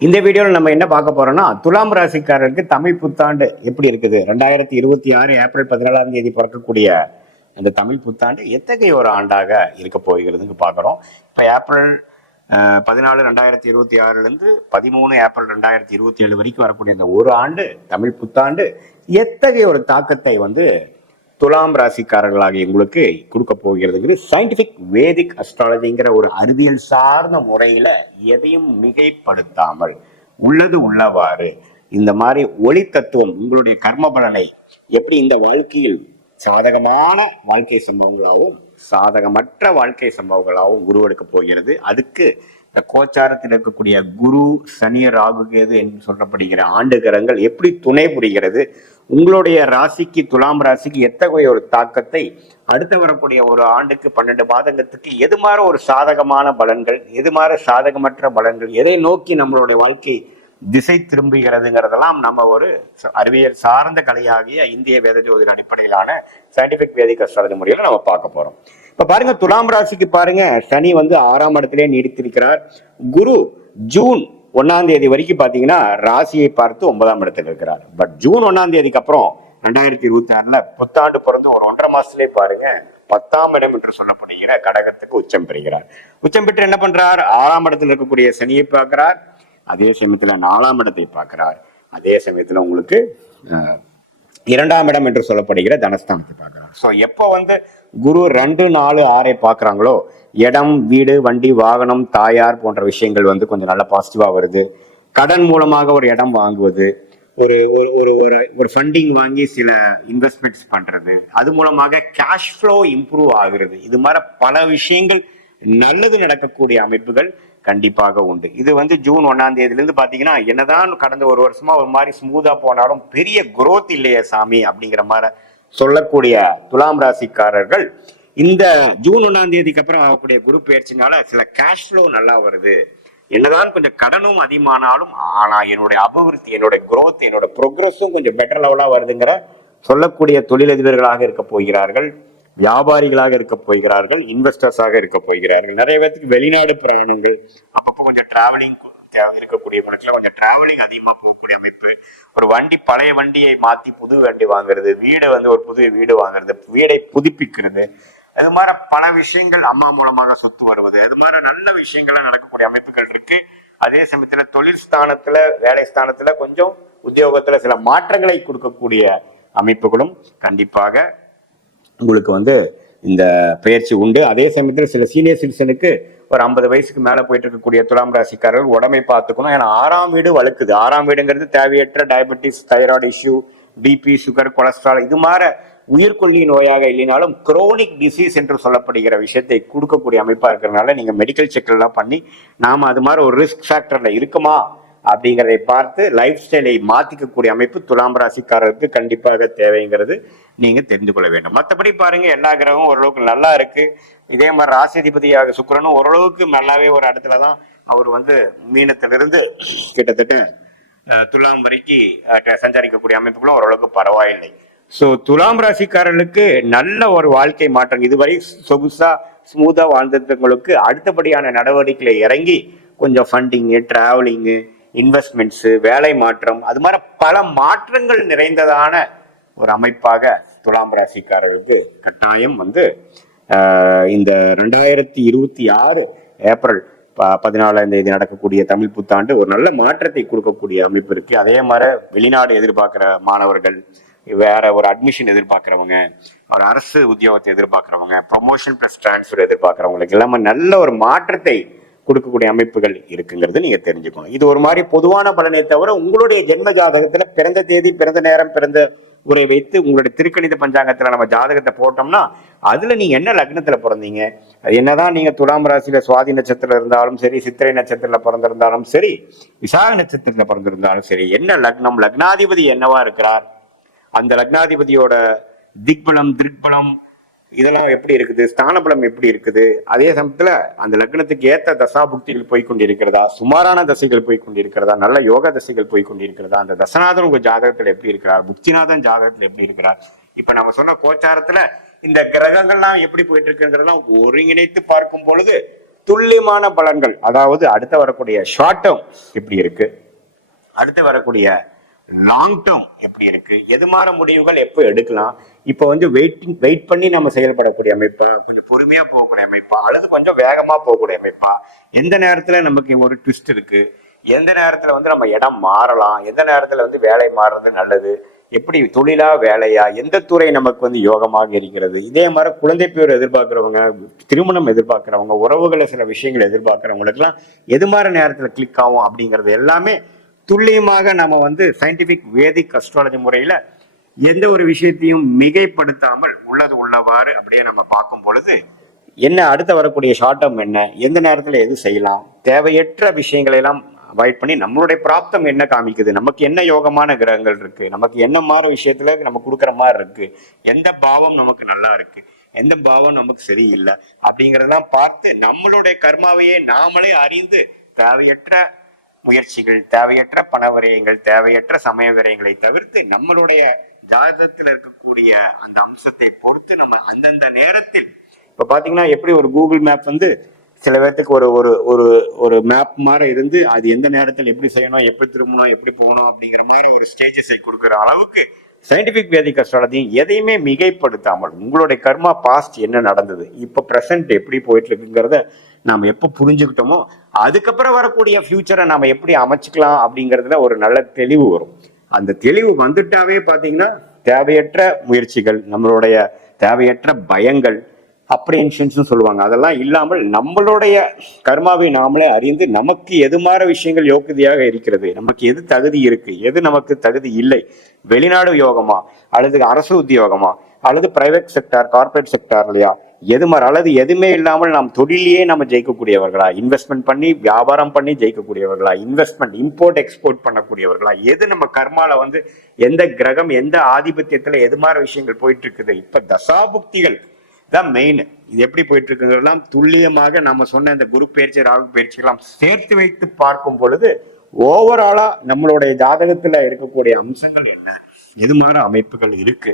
இந்த வீடியோவில் நம்ம என்ன பார்க்க போறோம்னா, துலாம் ராசிக்காரருக்கு தமிழ் புத்தாண்டு எப்படி இருக்குது, 2026 ஏப்ரல் 14ஆம் தேதி பிறக்கக்கூடிய அந்த தமிழ் புத்தாண்டு எத்தகைய ஒரு ஆண்டாக இருக்க போகிறதுன்னு பார்க்குறோம். இப்போ ஏப்ரல் 14 2026 13 ஏப்ரல் 2027 வரைக்கும் வரக்கூடிய அந்த ஒரு ஆண்டு தமிழ் புத்தாண்டு எத்தகைய ஒரு தாக்கத்தை துலாம் ராசிக்காரர்களாக உங்களுக்கு கொடுக்க போகிறது. சயின்டிபிக் வேதிக் அஸ்ட்ராலஜிங்கிற ஒரு அறிவியல் சார்ந்த முறையில எதையும் மிகைப்படுத்தாமல் உள்ளது உள்ளவாறு இந்த மாதிரி ஒளி தத்துவம் உங்களுடைய கர்ம பலனை எப்படி இந்த வாழ்க்கையில் சாதகமான வாழ்க்கை சம்பவங்களாகவும் சாதகமற்ற வாழ்க்கை சம்பவங்களாகவும் உருவெடுக்க போகிறது. அதுக்கு இந்த கோச்சாரத்தில் இருக்கக்கூடிய குரு, சனி, ராகு, கேது என்று சொல்லப்படுகிற ஆண்டு கிரகங்கள் எப்படி துணை புரிகிறது, உங்களுடைய ராசிக்கு துலாம் ராசிக்கு எத்தகைய ஒரு தாக்கத்தை அடுத்து வரக்கூடிய ஒரு ஆண்டுக்கு 12 மாதங்களுக்கு எது மாதிரி ஒரு சாதகமான பலன்கள், எது மாதிரி சாதகமற்ற பலன்கள், எதை நோக்கி நம்மளுடைய வாழ்க்கை திசை திரும்புகிறதுங்கிறதெல்லாம் நம்ம ஒரு அறிவியல் சார்ந்த கலையாகிய இந்திய வேத ஜோதிட அடிப்படையிலான சயின்டிபிக் வேதிக் அஸ்ட்ராலஜி முறையில நம்ம பார்க்க போறோம். இப்ப பாருங்க, துலாம் ராசிக்கு பாருங்க, சனி 6ஆம் இடத்திலே நீடித்திருக்கிறார். குரு ஜூன் 1ஆம் தேதி வரைக்கும் பாத்தீங்கன்னா ராசியை பார்த்து 9ஆம் இடத்துல இருக்கிறார். பட் ஜூன் 1ஆம் தேதிக்கு அப்புறம் 2026 புத்தாண்டு பிறந்து ஒரு 1.5 மாசத்திலே பாருங்க 10ஆம் இடம் என்று சொல்லப்படுகிற கடகத்துக்கு உச்சம் பெறுகிறார். உச்சம் பெற்று என்ன பண்றார், 6ஆம் இடத்துல இருக்கக்கூடிய சனியை பார்க்கிறார், அதே சமயத்துல 4ஆம் இடத்தை பார்க்கிறார், அதே சமயத்துல உங்களுக்கு 2ஆம் இடம் என்று சொல்லப்படுகிற தனஸ்தானத்தை பார்க்கிறார். ஸோ எப்போ குரு 2, 4, 6 பார்க்குறாங்களோ இடம், வீடு, வண்டி, வாகனம், தாயார் போன்ற விஷயங்கள் கொஞ்சம் நல்ல பாசிட்டிவா வருது. கடன் மூலமாக ஒரு இடம் வாங்குவது, ஒரு ஒரு ஒரு ஒரு ஃபண்டிங் வாங்கி சில இன்வெஸ்ட்மெண்ட்ஸ் பண்றது, அது மூலமாக கேஷ் ஃப்ளோ இம்ப்ரூவ் ஆகுறது, இது மாதிரி பல விஷயங்கள் நல்லது நடக்கக்கூடிய அமைப்புகள் கண்டிப்பாக உண்டு. இது ஜூன் 1ஆம் தேதியிலிருந்து பாத்தீங்கன்னா, என்னதான் கடந்த ஒரு வருஷமா ஒரு மாதிரி ஸ்மூதா போனாலும் பெரிய குரோத் இல்லையே சாமி அப்படிங்கிற மாதிரி சொல்லக்கூடிய துலாம் ராசிக்காரர்கள் இந்த ஜூன் 1ஆம் தேதிக்கு அப்புறம் ஆகக்கூடிய குரு பயிற்சினால சில கேஷ் ஃப்ளோ நல்லா வருது. என்னதான் கொஞ்சம் கடனும் அதிகமானாலும் ஆனா என்னுடைய அபிவிருத்தி, என்னுடைய குரோத், என்னோட ப்ரோக்ரஸும் கொஞ்சம் பெட்டர் லெவலா வருதுங்கிற சொல்லக்கூடிய தொழிலதிபர்களாக இருக்க போகிறார்கள், வியாபாரிகளாக இருக்க போகிறார்கள், இன்வெஸ்டர்ஸாக இருக்க போகிறார்கள். நிறைய பேருக்கு வெளிநாடு பிரயாணங்கள், அப்பப்போ கொஞ்சம் டிராவலிங் இருக்கக்கூடிய பட்சத்தில் கொஞ்சம் டிராவலிங் அதிகமா போகக்கூடிய அமைப்பு, ஒரு வண்டி பழைய வண்டியை மாத்தி புது வண்டி வாங்குறது, வீடை ஒரு புது வீடு வாங்குறது, வீடை புதுப்பிக்கிறது, அது மாதிரி பல விஷயங்கள், அம்மா மூலமாக சொத்து வருவது, அது மாதிரி நல்ல விஷயங்கள்லாம் நடக்கக்கூடிய அமைப்புகள் இருக்கு. அதே சமயத்துல தொழில் ஸ்தானத்துல, வேலை ஸ்தானத்துல கொஞ்சம் உத்தியோகத்துல சில மாற்றங்களை கொடுக்கக்கூடிய அமைப்புகளும் கண்டிப்பாக உங்களுக்கு இந்த பயிற்சி உண்டு. அதே சமயத்தில் சில சீனியர் சிட்டிசனுக்கு ஒரு 50 வயசுக்கு மேல போயிட்டு இருக்கக்கூடிய துலாம் ராசிக்காரர்கள் உடம்பை பார்த்துக்கணும். ஏன்னா 6ஆம் வீடு வலுக்குது. 6ஆம் வீடுங்கிறது தேவையற்ற diabetes, thyroid issue, BP, sugar, cholesterol, இது மாதிரி உயிர்கொல்லி நோயாக இல்லைனாலும் குரோனிக் டிசீஸ் என்று சொல்லப்படுகிற விஷயத்தை கொடுக்கக்கூடிய அமைப்பா இருக்கிறதுனால நீங்க மெடிக்கல் செக் எல்லாம் பண்ணி நாம அது மாதிரி ஒரு ரிஸ்க் ஃபேக்டர்ல இருக்குமா அப்படிங்கிறதை பார்த்து லைஃப் ஸ்டைலை மாத்திக்கக்கூடிய அமைப்பு துலாம் ராசிக்காரருக்கு கண்டிப்பாக தேவைங்கிறது நீங்க தெரிந்து கொள்ள வேண்டும். மற்றபடி பாருங்க, எல்லா கிரகமும் ஓரளவுக்கு நல்லா இருக்கு. இதே மாதிரி ராசிதிபதியாக சுக்கிரனும் ஓரளவுக்கு நல்லாவே ஒரு இடத்துலதான் அவர் மீனத்திலிருந்து கிட்டத்தட்ட துலாம் வரைக்கும் சஞ்சரிக்கக்கூடிய அமைப்புகளும் ஓரளவுக்கு பரவாயில்லை. ஸோ துலாம் ராசிக்காரர்களுக்கு நல்ல ஒரு வாழ்க்கை மாற்றம், இதுவரை சொகுசா ஸ்மூதா வாழ்ந்தவங்களுக்கு அடுத்தபடியான நடவடிக்கைகளை இறங்கி கொஞ்சம் ஃபண்டிங்கு, டிராவலிங்கு, இன்வெஸ்ட்மெண்ட்ஸ், வேலை மாற்றம், அது மாதிரி பல மாற்றங்கள் நிறைந்ததான ஒரு அமைப்பாக துலாம் ராசிக்காரர்களுக்கு கட்டாயம் இந்த 2026 ஏப்ரல் 14ஆம் தேதி நடக்கக்கூடிய தமிழ் புத்தாண்டு ஒரு நல்ல மாற்றத்தை கொடுக்கக்கூடிய அமைப்பு இருக்கு. அதே மாதிரி வெளிநாடு எதிர்பார்க்கிற மாணவர்கள், வேற ஒரு அட்மிஷன் எதிர்பார்க்கிறவங்க, ஒரு அரசு உத்தியோகத்தை எதிர்பார்க்கிறவங்க, ப்ரொமோஷன் பிளஸ் டிரான்ஸ்ஃபர் எதிர்பார்க்கிறவங்களுக்கு எல்லாமே நல்ல ஒரு மாற்றத்தை கொடுக்கக்கூடிய அமைப்புகள் இருக்குங்கிறது நீங்க தெரிஞ்சுக்கணும். இது ஒரு மாதிரி பொதுவான பலனை தவிர உங்களுடைய ஜென்ம ஜாதகத்துல பிறந்த தேதி, பிறந்த நேரம், பிறந்த உரை வைத்து உங்களுடைய திருக்கணித பஞ்சாங்கத்துல நம்ம ஜாதகத்தை போட்டோம்னா அதுல நீங்க என்ன லக்னத்துல பிறந்தீங்க, அது என்னதான் நீங்க துலாம் ராசியில சுவாதி நட்சத்திரம் இருந்தாலும் சரி, சித்திரை நட்சத்திரத்துல பிறந்திருந்தாலும் சரி, விசாக நட்சத்திரத்துல பிறந்திருந்தாலும் சரி, என்ன லக்னம், லக்னாதிபதி என்னவா இருக்கிறார், அந்த லக்னாதிபதியோட திக்பலம், திருக்பலம் இதெல்லாம் எப்படி இருக்குது, ஸ்தானபலம் எப்படி இருக்குது, அதே சமயத்துல அந்த லக்னத்துக்கு ஏத்த தசாபுக்திகள் போய்கொண்டிருக்கிறதா, சுமாரான தசைகள் போய்கொண்டிருக்கிறதா, நல்ல யோக தசைகள் போய்கொண்டிருக்கிறதா, அந்த தசநாதன் உங்க ஜாதகத்துல எப்படி இருக்கிறார், புக்திநாதன் ஜாதகத்துல எப்படி இருக்கிறார், இப்ப நம்ம சொன்ன கோச்சாரத்துல இந்த கிரகங்கள்லாம் எப்படி போயிட்டு இருக்குங்கிறதெல்லாம் ஒருங்கிணைத்து பார்க்கும் பொழுது துல்லியமான பலன்கள், அதாவது அடுத்து வரக்கூடிய ஷார்ட் டேர்ம் எப்படி இருக்கு, அடுத்து வரக்கூடிய லாங் டேர்ம் எப்படி இருக்கு, எதுமான முடிவுகள் எப்போ எடுக்கலாம், இப்போ வந்து வெயிட் பண்ணி நம்ம செயல்படக்கூடிய அமைப்பா, கொஞ்சம் பொறுமையா போகக்கூடிய அமைப்பா, அல்லது கொஞ்சம் வேகமா போகக்கூடிய அமைப்பா, எந்த நேரத்துல நமக்கு ஒரு ட்விஸ்ட் இருக்கு, எந்த நேரத்துல வந்து நம்ம இடம் மாறலாம், எந்த நேரத்துல வந்து வேலை மாறுறது நல்லது, எப்படி தொழிலா வேலையா, எந்த துறை நமக்கு வந்து யோகமாக இருக்கிறது, இதே மாதிரி குழந்தை பேர் எதிர்பார்க்கிறவங்க, திருமணம் எதிர்பார்க்கிறவங்க, உறவுகளை சில விஷயங்கள் எதிர்பார்க்கிறவங்களுக்கு எல்லாம் எது மாதிரி நேரத்துல கிளிக் ஆகும் அப்படிங்கிறது எல்லாமே துல்லியமாக நம்ம வந்து சயின்டிபிக் வேதிக் அஸ்ட்ராலஜி முறையில எந்த ஒரு விஷயத்தையும் மிகைப்படுத்தாமல் உள்ளது உள்ளவாறு அப்படியே நம்ம பார்க்கும் பொழுது என்ன அடுத்த வரக்கூடிய ஷார்ட் டேர்ம் என்ன, எந்த நேரத்துல எது செய்யலாம், தேவையற்ற விஷயங்களை எல்லாம் அவாய்ட் பண்ணி நம்மளுடைய பிராப்தம் என்ன காமிக்குது, நமக்கு என்ன யோகமான கிரகங்கள் இருக்கு, நமக்கு என்ன மாதிரி விஷயத்துல நம்ம கொடுக்குற மாதிரி இருக்கு, எந்த பாவம் நமக்கு நல்லா இருக்கு, எந்த பாவம் நமக்கு சரியில்லை அப்படிங்கறதெல்லாம் பார்த்து நம்மளுடைய கர்மாவையே நாமளே அறிந்து தேவையற்ற முயற்சிகள், தேவையற்ற பண விரயங்கள், தேவையற்ற சமய விரயங்களை தவிர்த்து நம்மளுடைய ஜாதகத்தில் இருக்கக்கூடிய அந்த அம்சத்தை பொறுத்து நம்ம அந்தந்த நேரத்தில் இப்ப பாத்தீங்கன்னா எப்படி ஒரு கூகுள் மேப் வந்து சில பேர்த்துக்கு ஒரு ஒரு ஒரு ஒரு மேப் மாதிரி இருந்து அது எந்த நேரத்தில் எப்படி செய்யணும், எப்படி திரும்பணும், எப்படி போகணும் அப்படிங்கிற மாதிரி ஒரு ஸ்டேஜஸை கொடுக்குற அளவுக்கு சயின்டிபிக் வேதிக் அஸ்ட்ராலஜி எதையுமே மிகைப்படுத்தாமல் உங்களுடைய கர்மா பாஸ்ட் என்ன நடந்தது, இப்ப பிரசன்ட் எப்படி போயிட்டு இருக்குங்கிறத நாம எப்ப புரிஞ்சுக்கிட்டோமோ அதுக்கப்புறம் வரக்கூடிய ஃபியூச்சரை நாம எப்படி அமைச்சுக்கலாம் அப்படிங்கிறதுல ஒரு நல்ல தெளிவு வரும். அந்த தெளிவு வந்துட்டாவே பாத்தீங்கன்னா தேவையற்ற முயற்சிகள், நம்மளுடைய தேவையற்ற பயங்கள், அப்ரிஹென்ஷன்ஸ் சொல்லுவாங்க, அதெல்லாம் இல்லாமல் நம்மளுடைய கர்மாவை நாமளே அறிந்து நமக்கு எது மாதிரி விஷயங்கள் யோகியதையாக இருக்கிறது, நமக்கு எது தகுதி இருக்கு, எது நமக்கு தகுதி இல்லை, வெளிநாடு யோகமா அல்லது அரசு உத்தியோகமா அல்லது பிரைவேட் செக்டார் கார்பரேட் செக்டார் இல்லையா, எது மாதிரி அல்லது எதுவுமே இல்லாமல் நாம் தொழிலையே நம்ம ஜெயிக்கக்கூடியவர்களா, இன்வெஸ்ட்மெண்ட் பண்ணி வியாபாரம் பண்ணி ஜெயிக்கக்கூடியவர்களா, இன்வெஸ்ட்மெண்ட் இம்போர்ட் எக்ஸ்போர்ட் பண்ணக்கூடியவர்களா, எது நம்ம கர்மால வந்து எந்த கிரகம் எந்த ஆதிபத்தியத்துல எது மாதிரி விஷயங்கள் போயிட்டு இருக்குது, இப்ப தசாபுக்திகள் தான் மெயின். இது எப்படி போயிட்டு இருக்குங்கிறதெல்லாம் துல்லியமாக நம்ம சொன்ன இந்த குரு பயிற்சி ராகு பயிற்சி எல்லாம் சேர்த்து வைத்து பார்க்கும் பொழுது ஓவராலா நம்மளுடைய ஜாதகத்துல இருக்கக்கூடிய அம்சங்கள் என்ன, எது மாதிரி அமைப்புகள் இருக்கு,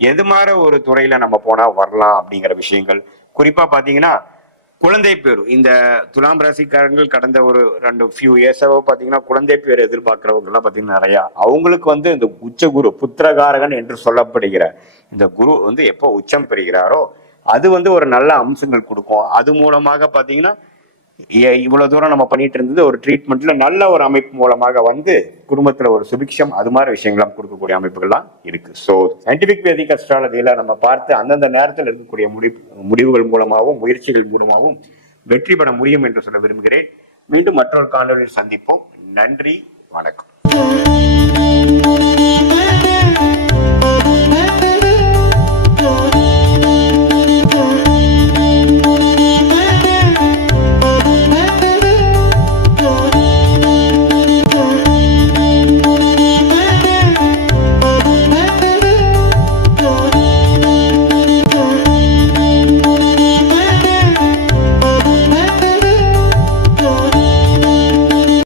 எது மாதிரி ஒரு துறையில நம்ம போனா வரலாம் அப்படிங்கிற விஷயங்கள். குறிப்பா பாத்தீங்கன்னா குழந்தை பேரு, இந்த துலாம் ராசிக்காரங்கள் கடந்த ஒரு ஃபியூ இயர்ஸாவோ பாத்தீங்கன்னா குழந்தை பேர் எதிர்பார்க்கிறவங்க எல்லாம் பாத்தீங்கன்னா நிறைய, அவங்களுக்கு வந்து இந்த உச்ச குரு புத்திரகாரகன் என்று சொல்லப்படுகிற இந்த குரு வந்து எப்போ உச்சம் பெறுகிறாரோ அது வந்து ஒரு நல்ல அம்சங்கள் கொடுக்கும். அது மூலமாக பாத்தீங்கன்னா இவ்வளவு தூரம் நம்ம பண்ணிட்டு இருந்தது ஒரு ட்ரீட்மெண்ட்ல நல்ல ஒரு அமைப்பு மூலமாக வந்து குடும்பத்துல ஒரு சுபிக்ஷம் அது மாதிரி விஷயங்கள்லாம் கொடுக்கக்கூடிய அமைப்புகள்லாம் இருக்கு. ஸோ சயின்டிபிக் வேதிக் அஸ்ட்ராலஜியில நம்ம பார்த்து அந்தந்த நேரத்தில் இருக்கக்கூடிய முடிவுகள் மூலமாகவும் முயற்சிகள் மூலமாகவும் வெற்றி பெற முடியும் என்று சொல்ல விரும்புகிறேன். மீண்டும் மற்றொரு காணொலியில் சந்திப்போம். நன்றி, வணக்கம்.